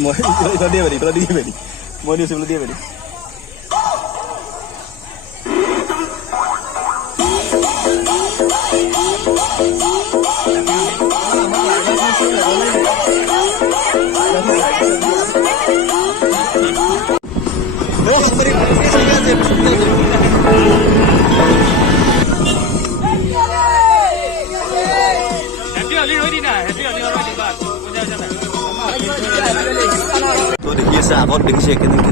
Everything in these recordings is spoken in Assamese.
মই দিয়ে পাৰি পেলাই দিয়ে পাৰি মই দিছোঁ বোলে দিয়ে পাৰি তো দেখি আছে আগত দেখিছে কেনেকে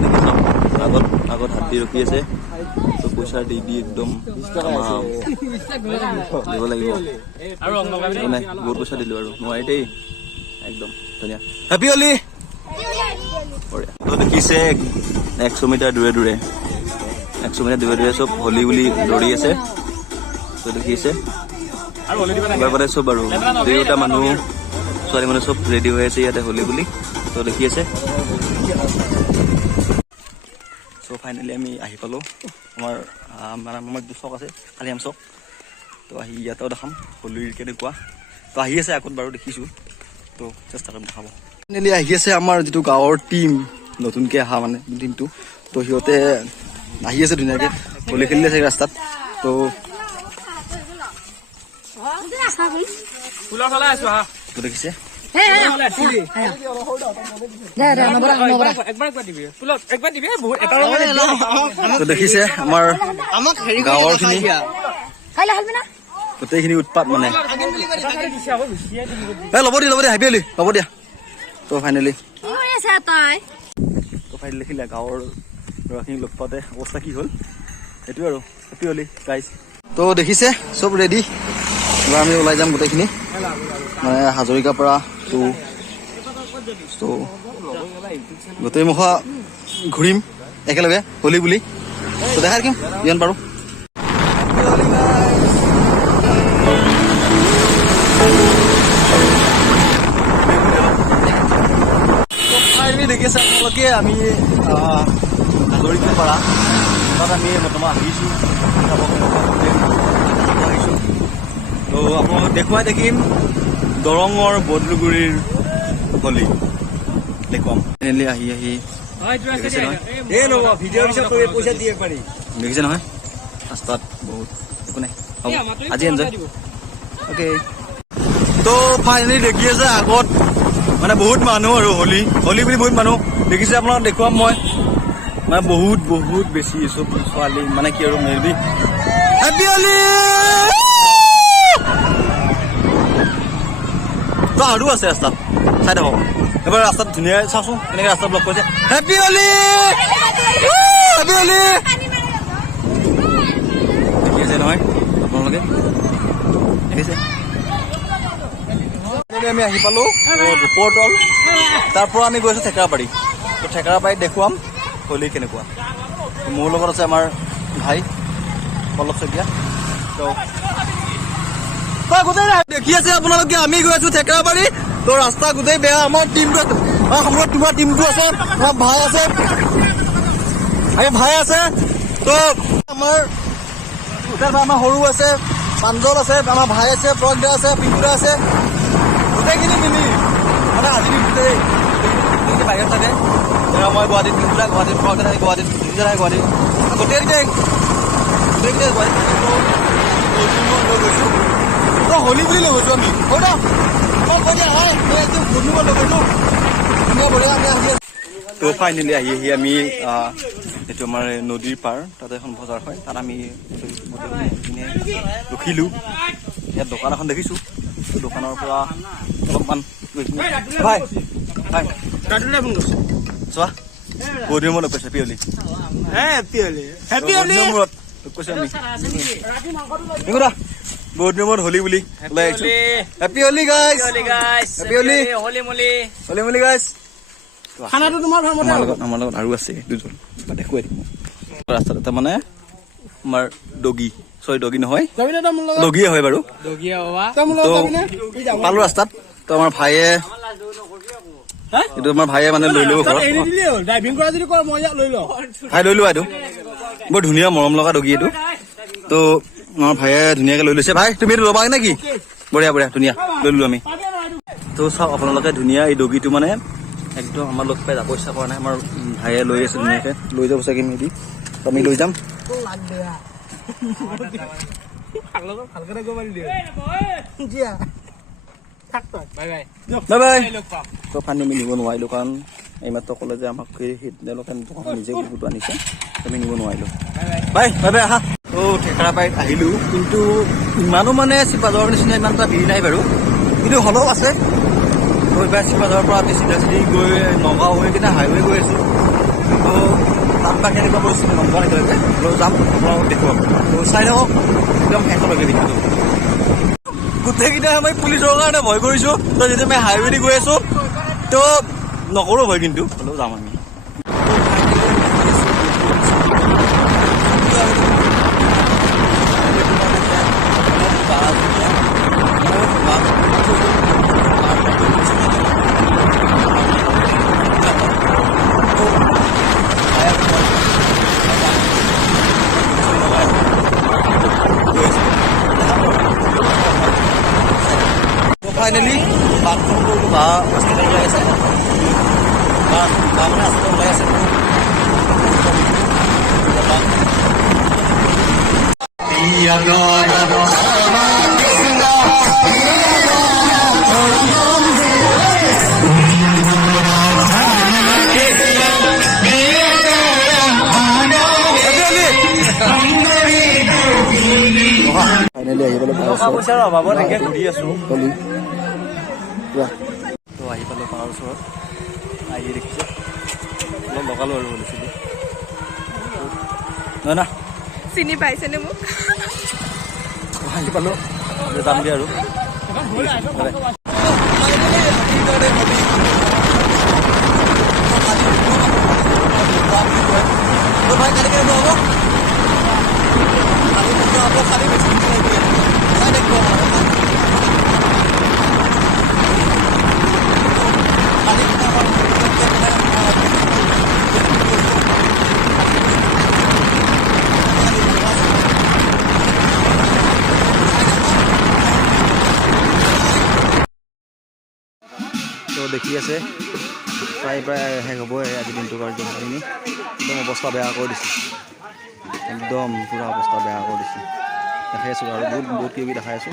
আগত হাতী ৰখি আছে তো পইচা দি একদম দিব লাগিব নাই বহুত পইচা দিলো আৰু নোৱাৰি দেই একদম ধুনীয়া হেপী হলি তো দেখিছে 100 মিটাৰ দূৰে 100 মিটাৰ দূৰে চব হলি বুলি দৌৰি আছে তো দেখিছে এবাৰ চব আৰু দুয়োটা মানুহ ছোৱালী মানুহ চব ৰেডি হৈ আছে ইয়াতে হলি বুলি তো দেখি আছে চ' ফাইনেলি আমি আহি পালোঁ আমাৰ আমাৰ চক আছে কালিয়াম চক তো আহি ইয়াতেও দেখাম হলিৰ কেনেকুৱা তো আহি আছে আগত বাৰু দেখিছোঁ তো চেষ্টা কৰিম দেখাব ফাইনেলি আহি আছে আমাৰ যিটো গাঁৱৰ টীম নতুনকৈ অহা মানে টিমটো তো সিহঁতে আহি আছে ধুনীয়াকৈ হলি খেলি আছে ৰাস্তাত তো দেখিছে দেখিছে আমাৰ গাঁৱৰ খিনি গোটেইখিনি উৎপাত মানে ল'ব দিয়া হাবি হলি হ'ব দিয়া তো ফাইনেলি দেখিলে গাঁৱৰ ল'ৰাখিনি লগ পাওঁতে অৱস্থা কি হ'ল সেইটোৱে আৰু হেপী হলি গাইজ তো দেখিছে চব ৰেডি এবাৰ আমি ওলাই যাম গোটেইখিনি মানে হাজৰিকাৰ পৰা তো গোটেই মুখ ঘূৰিম একেলগে হলি বুলি তো দেখাই থাকিম যিমান পাৰোঁ দেখিছে আপোনালোকে আমি হাজৰিকাৰ পৰা তাত আমি বৰ্তমান আহিছোঁ তো আপোনালোক দেখুৱাই থাকিম দৰঙৰ বদলুগুৰিৰ হলি দেখুৱাম ফাইনেলি আহি দেখিছে নহয় ৰাস্তাত বহুত একো নাই হ'ব আজি এনজয় অ'কে তো ফাইনেলি দেখি আছে আগত মানে বহুত মানুহ আৰু হলি বুলি বহুত মানুহ দেখিছে আপোনালোক দেখুৱাম মই মানে বহুত বেছি চব ছোৱালী মানে কি আৰু মেবি হেপী হলি তো আৰু আছে ৰাস্তাত চাই থাকক এবাৰ ৰাস্তাত ধুনীয়া চাওঁচোন কেনেকৈ ৰাস্তা ব্লক কৰিছে হেপী হলি দেখি আছে নহয় আপোনালোকে দেখিছে আমি আহি পালোঁ দুপৰতল তাৰ পৰা আমি গৈছোঁ ঠেকেৰাবাৰী তো ঠেকেৰাবাৰীত দেখুৱাম হলি কেনেকুৱা মোৰ লগত আছে আমাৰ ভাই পল্লৱ শইকীয়া তো গোটেই দেখি আছে আপোনালোকে আমি গৈ আছো ঠেকেৰাবাৰী তো ৰাস্তা গোটেই বেয়া আমাৰ টিমটো তোমাৰ টিমটো আছে আমাৰ ভাই আছে তো আমাৰ সৰু আছে প্ৰাঞ্জল আছে আমাৰ ভাই আছে প্ৰজ্ঞা আছে পিংকুদা আছে গোটেইখিনি মিলি মানে আজি গোটেই বাহিৰত থাকে মই গুৱাহাটীত পিংকুদা গুৱাহাটীত প্ৰজ্ঞা থাকে গুৱাহাটীত পিংকুদা গুৱাহাটীত গোটেইকেইটাই গৈছোঁ হলি বুলি লৈ গৈছোঁ আমি তো ফাইনেলি আহি আমি এইটো আমাৰ নদীৰ পাৰ তাতে এখন বজাৰ হয় তাত আমি ৰখিলোঁ ইয়াত দোকান এখন দেখিছোঁ দোকানৰ পৰা অলপমান ভাই চোৱা বহুত দিনৰ মূৰত লগ পাইছে হেপী হলি মূৰত লগ কৈছে আমি বহুত দিনৰ মূৰত হলি বুলি ওলাই আহিছো হেপী হলি গাইজ হেপী হলি গাইজ খানাটো তোমাৰ আমাৰ লগত আৰু আছে দুজন দেখুৱাই দিম ৰাস্তাত এটা মানে আমাৰ ডগি নহয় ডগিয়ে হয় বাৰু পালো ৰাস্তাত তো আমাৰ ভাইয়ে এইটো আমাৰ ভাইয়ে মানে লৈ ল'ব ঘৰত ভাই লৈ লোৱা এইটো বৰ ধুনীয়া মৰম লগা ডগি এইটো তো আমাৰ ভাইয়ে ধুনীয়াকৈ লৈ লৈছে ভাই তুমি এইটো ল'বা নেকি বঢ়িয়া ধুনীয়া লৈ ল'লো আমি তো চাওক আপোনালোকে ধুনীয়া এই ডগিটো মানে একদম আমাৰ লগ পাই যাব ইচ্ছা কৰা নাই আমাৰ ভাইয়ে লৈ আছে ধুনীয়াকৈ লৈ যাব চাগে মেবি আমি লৈ যাম বাই বাই তো পানী আমি নিব নোৱাৰিলোঁ কাৰণ এইমাত্ৰ ক'লে যে আমাক তেওঁলোকে নিজে কুকুৰটো আনিছে আমি নিব নোৱাৰিলোঁ বাই বাই বাই আহা ত' ঠেকেৰা পাই আহিলোঁ কিন্তু ইমানো মানে চিপাঝাৰৰ নিচিনা ইমান এটা ভিৰ নাই বাৰু কিন্তু হ'লেও আছে এইবাৰ চিপাঝাৰৰ পৰা আমি চিধা চিধি গৈ নগাঁও হৈ কিনে হাইৱে গৈ আছোঁ ত' তাত বা কেনেকুৱা পৰিস্থিতি গম পোৱা একেলগে লৈ যাম আপোনালোকক দেখুৱাম ত' চাই থাকক একদম শেষলৈকে দেখিছোঁ গোটেইকেইটা আমি পুলিচৰ কাৰণে ভয় কৰিছোঁ ত' যেতিয়া আমি হাইৱে দি গৈ আছোঁ ত' নকৰোঁ ভয় কিন্তু হ'লেও যাম আমি ফাইনেলি বাথৰুম কৰিলোঁ বা হস্পিটেল ওলাই আছে বা মানে হস্পিটেল ওলাই আছে ফাইনেলি আহিবলৈ ঘূৰি আছোঁ তো আহি পালোঁ পাহাৰ ওচৰত আহি দেখিছোঁ অলপ লগালোঁ আৰু ওলাইছিলোঁ নহয় না চিনি পাইছেনে মোক আহি পালোঁ যামগৈ আৰু তো দেখি আছে প্ৰায় শেষ হ'বই আজি দিনটোৰ কাৰ্যখিনি একদম অৱস্থা বেয়া কৰি দিছে একদম পূৰা অৱস্থা বেয়া কৰি দিছে দেখাই আছোঁ আৰু বহুত কিবি দেখাই আছোঁ